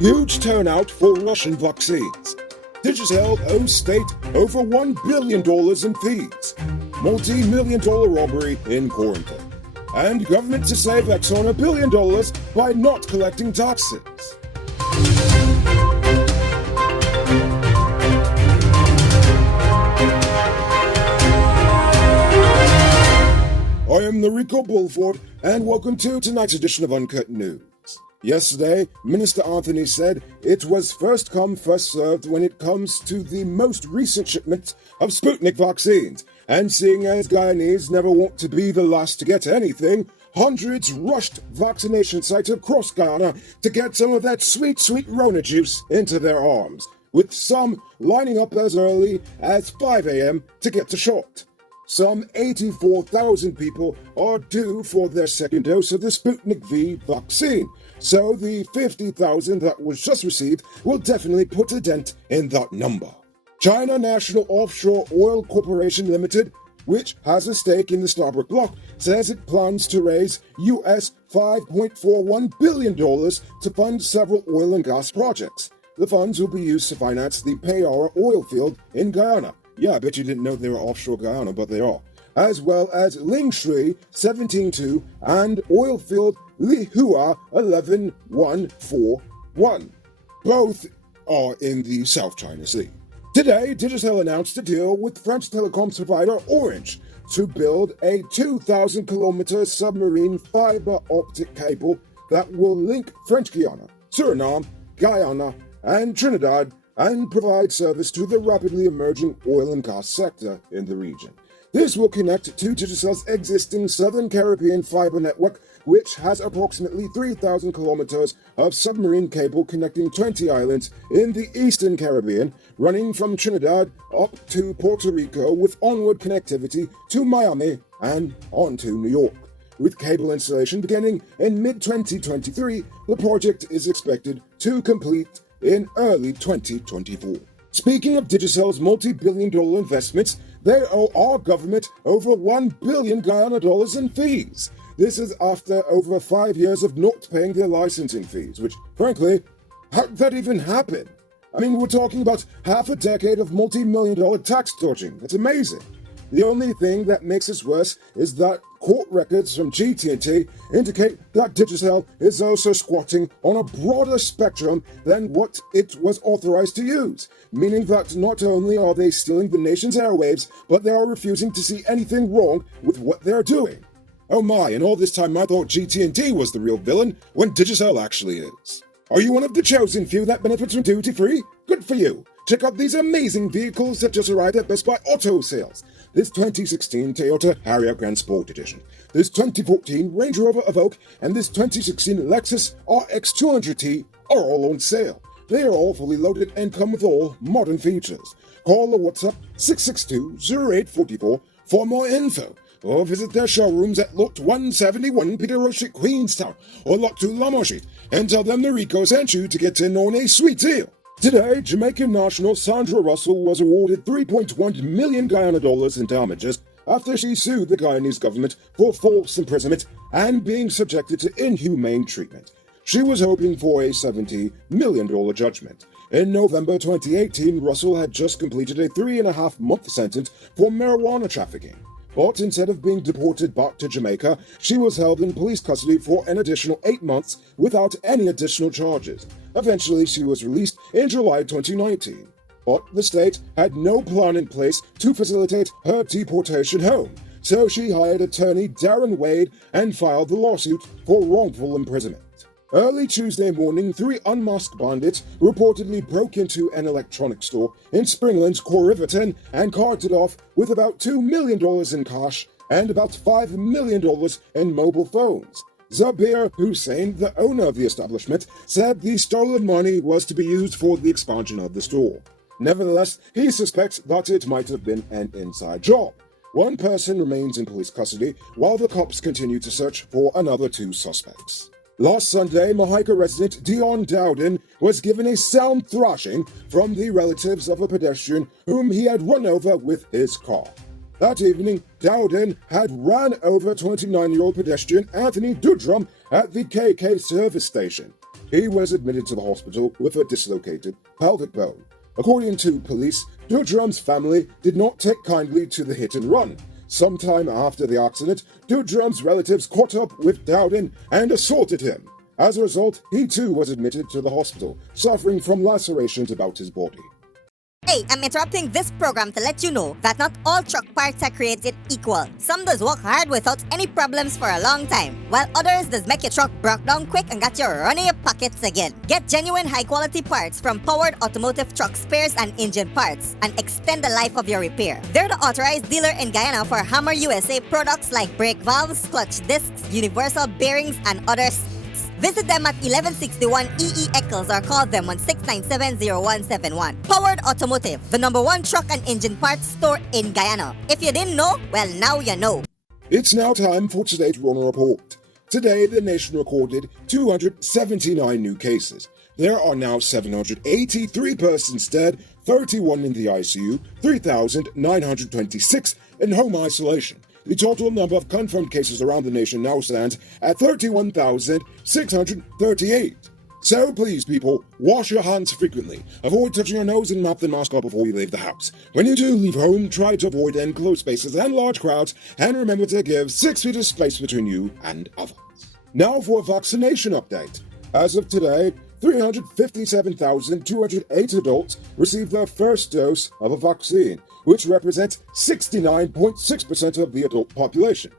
Huge turnout for Russian vaccines. Digicel owes state over $1 billion in fees. Multi-million-dollar robbery in quarantine. And government to save Exxon $1 billion by not collecting taxes. I am Rico Bulford, and welcome to tonight's edition of Uncut News. Yesterday, Minister Anthony said it was first come, first served when it comes to the most recent shipment of Sputnik vaccines. And seeing as Guyanese never want to be the last to get anything, hundreds rushed vaccination sites across Guyana to get some of that sweet, sweet Rona juice into their arms, with some lining up as early as 5 a.m. to get the shot. Some 84,000 people are due for their second dose of the Sputnik V vaccine, so the 50,000 that was just received will definitely put a dent in that number. China National Offshore Oil Corporation Limited, which has a stake in the Starbuck block, says it plans to raise US $5.41 billion to fund several oil and gas projects. The funds will be used to finance the Payara oil field in Guyana. Yeah, I bet you didn't know they were offshore Guyana, but they are. As well as Ling Shui 17-2 and oil field Lihua 11-141. Both are in the South China Sea. Today, Digicel announced a deal with French telecoms provider Orange to build a 2,000-kilometer submarine fiber optic cable that will link French Guiana, Suriname, Guyana, and Trinidad and provide service to the rapidly emerging oil and gas sector in the region. This will connect to Digicel's existing Southern Caribbean fiber network, which has approximately 3,000 kilometers of submarine cable connecting 20 islands in the Eastern Caribbean, running from Trinidad up to Puerto Rico with onward connectivity to Miami and on to New York. With cable installation beginning in mid-2023, the project is expected to complete in early 2024. Speaking of Digicel's multi-billion-dollar investments, they owe our government over $1 billion Guyana dollars in fees. This is after over 5 years of not paying their licensing fees, which, frankly, how did that even happen? I mean, we're talking about half a decade of multi-million-dollar tax dodging. That's amazing. The only thing that makes this worse is that court records from GT&T indicate that Digicel is also squatting on a broader spectrum than what it was authorized to use, meaning that not only are they stealing the nation's airwaves, but they are refusing to see anything wrong with what they're doing. Oh my, and all this time I thought GT&T was the real villain, when Digicel actually is. Are you one of the chosen few that benefits from duty-free? Good for you! Check out these amazing vehicles that just arrived at Best Buy Auto Sales. This 2016 Toyota Harrier Grand Sport Edition, this 2014 Range Rover Evoque, and this 2016 Lexus RX 200T are all on sale. They are all fully loaded and come with all modern features. Call or WhatsApp 662-0844 for more info, or visit their showrooms at Lot 171 Peter Road Street, Queenstown, or Lot 2 Lamar Street, and tell them the Rico sent you to get in on a sweet deal. Today, Jamaican national Sandra Russell was awarded $3.1 million Guyana dollars in damages after she sued the Guyanese government for false imprisonment and being subjected to inhumane treatment. She was hoping for a $70 million judgment. In November 2018, Russell had just completed a 3.5-month sentence for marijuana trafficking. But instead of being deported back to Jamaica, she was held in police custody for an additional 8 months without any additional charges. Eventually, she was released in July 2019. But the state had no plan in place to facilitate her deportation home, so she hired attorney Darren Wade and filed the lawsuit for wrongful imprisonment. Early Tuesday morning, 3 unmasked bandits reportedly broke into an electronics store in Springland's Core Riverton and carted off with about $2 million in cash and about $5 million in mobile phones. Zabir Hussein, the owner of the establishment, said the stolen money was to be used for the expansion of the store. Nevertheless, he suspects that it might have been an inside job. One person remains in police custody while the cops continue to search for another 2 suspects. Last Sunday, Mahika resident Dion Dowden was given a sound thrashing from the relatives of a pedestrian whom he had run over with his car. That evening, Dowden had ran over 29-year-old pedestrian Anthony Dudrum at the KK service station. He was admitted to the hospital with a dislocated pelvic bone. According to police, Dudrum's family did not take kindly to the hit and run. Sometime after the accident, Dudrum's relatives caught up with Dowden and assaulted him. As a result, he too was admitted to the hospital, suffering from lacerations about his body. Hey, I'm interrupting this program to let you know that not all truck parts are created equal. Some does work hard without any problems for a long time, while others does make your truck break down quick and got you running your pockets again. Get genuine high-quality parts from Powered Automotive Truck Spares and Engine Parts and extend the life of your repair. They're the authorized dealer in Guyana for Hammer USA products like brake valves, clutch discs, universal bearings, and others. Visit them at 1161 EE Eccles or call them on 697-0171. Powered Automotive, the #1 truck and engine parts store in Guyana. If you didn't know, well, now you know. It's now time for today's Rona Report. Today, the nation recorded 279 new cases. There are now 783 persons dead, 31 in the ICU, 3,926 in home isolation. The total number of confirmed cases around the nation now stands at 31,638. So please, people, wash your hands frequently. Avoid touching your nose and mouth and mask up before you leave the house. When you do leave home, try to avoid enclosed spaces and large crowds, and remember to give 6 feet of space between you and others. Now for a vaccination update. As of today, 357,208 adults received their first dose of a vaccine, which represents 69.6% of the adult population.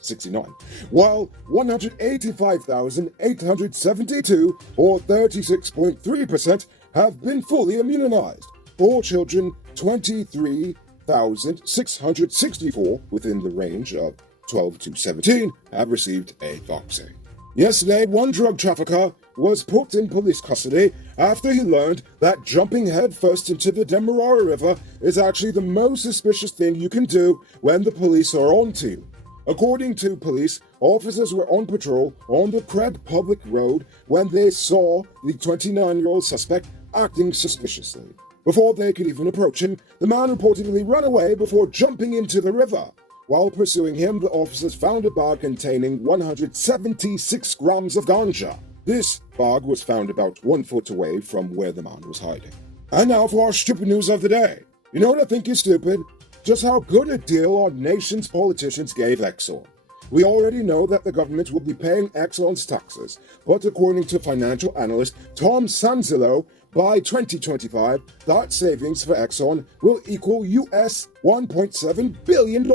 69. While 185,872, or 36.3%, have been fully immunized. For children, 23,664 within the range of 12 to 17 have received a vaccine. Yesterday, one drug trafficker was put in police custody after he learned that jumping headfirst into the Demerara River is actually the most suspicious thing you can do when the police are on to you. According to police, officers were on patrol on the Craig Public Road when they saw the 29-year-old suspect acting suspiciously. Before they could even approach him, the man reportedly ran away before jumping into the river. While pursuing him, the officers found a bag containing 176 grams of ganja. This bag was found about 1 foot away from where the man was hiding. And now for our stupid news of the day. You know what I think is stupid? Just how good a deal our nation's politicians gave Exxon. We already know that the government will be paying Exxon's taxes, but according to financial analyst Tom Sanzillo, by 2025, that savings for Exxon will equal US $1.7 billion,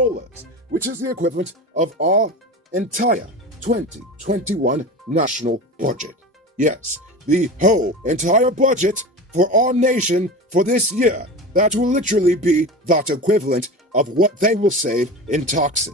which is the equivalent of our entire 2021 national budget. Yes, the whole entire budget for our nation for this year. That will literally be that equivalent of what they will save in taxes.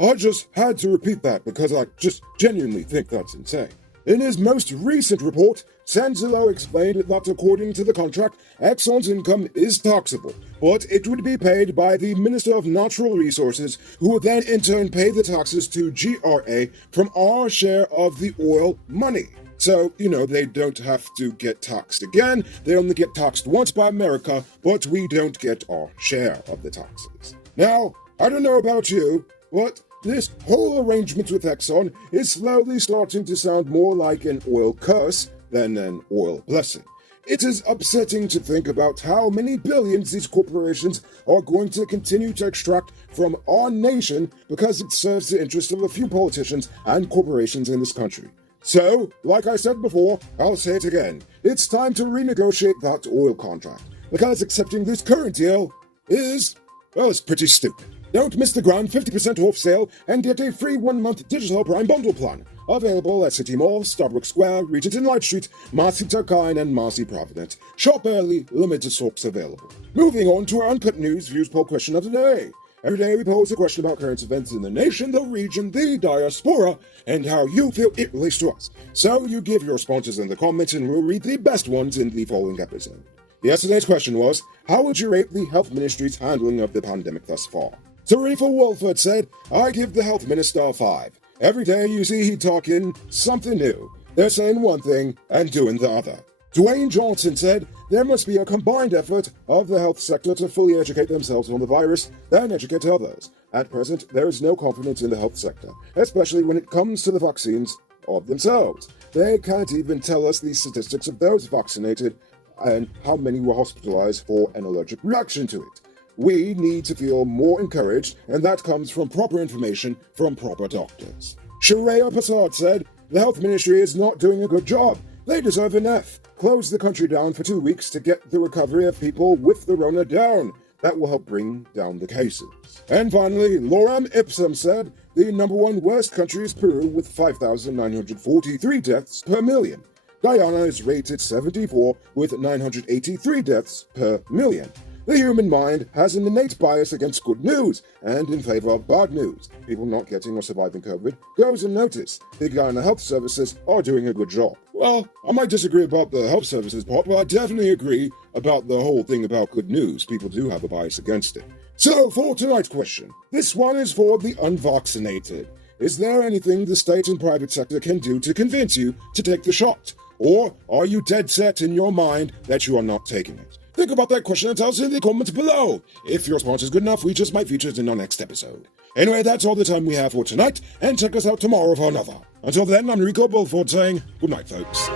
I just had to repeat that because I just genuinely think that's insane. In his most recent report, Sanzillo explained that according to the contract, Exxon's income is taxable, but it would be paid by the Minister of Natural Resources, who would then in turn pay the taxes to GRA from our share of the oil money. So, they don't have to get taxed again. They only get taxed once by America, but we don't get our share of the taxes. Now, I don't know about you, but this whole arrangement with Exxon is slowly starting to sound more like an oil curse than an oil blessing. It is upsetting to think about how many billions these corporations are going to continue to extract from our nation because it serves the interests of a few politicians and corporations in this country. So, like I said before, I'll say it again. It's time to renegotiate that oil contract, because accepting this current deal is, well, it's pretty stupid. Don't miss the grand 50% off sale and get a free 1-month digital Prime bundle plan. Available at City Mall, Starbucks Square, Regent and Light Street, Marcy Turkine, and Marcy Providence. Shop early, limited stocks available. Moving on to our Uncut News Views poll question of the day. Every day we pose a question about current events in the nation, the region, the diaspora, and how you feel it relates to us. So you give your responses in the comments and we'll read the best ones in the following episode. Yesterday's question was, how would you rate the health ministry's handling of the pandemic thus far? Tarifa Wolford said, I give the health minister a 5. Every day you see he talking something new. They're saying one thing and doing the other. Dwayne Johnson said, there must be a combined effort of the health sector to fully educate themselves on the virus, then educate others. At present, there is no confidence in the health sector, especially when it comes to the vaccines of themselves. they can't even tell us the statistics of those vaccinated and how many were hospitalized for an allergic reaction to it. We need to feel more encouraged, and that comes from proper information from proper doctors. Shreya Prasad said, "The health ministry is not doing a good job. They deserve an F. Close the country down for 2 weeks to get the recovery of people with the Rona down. That will help bring down the cases." And finally, Lorem Ipsum said, "The number one worst country is Peru with 5,943 deaths per million. Guyana is rated 74 with 983 deaths per million. The human mind has an innate bias against good news and in favor of bad news. People not getting or surviving COVID goes unnoticed. The Guyana Health Services are doing a good job." Well, I might disagree about the health services part, but I definitely agree about the whole thing about good news. People do have a bias against it. So, for tonight's question, this one is for the unvaccinated. Is there anything the state and private sector can do to convince you to take the shot? Or are you dead set in your mind that you are not taking it? Think about that question and tell us in the comments below. If your response is good enough, we just might feature it in our next episode. Anyway, that's all the time we have for tonight, and check us out tomorrow for another. Until then, I'm Rico Bulford saying good night, folks.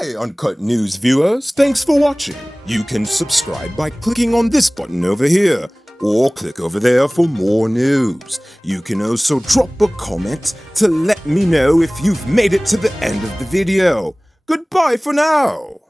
Hey, Uncut News viewers, thanks for watching. You can subscribe by clicking on this button over here, or click over there for more news. You can also drop a comment to let me know if you've made it to the end of the video. Goodbye for now.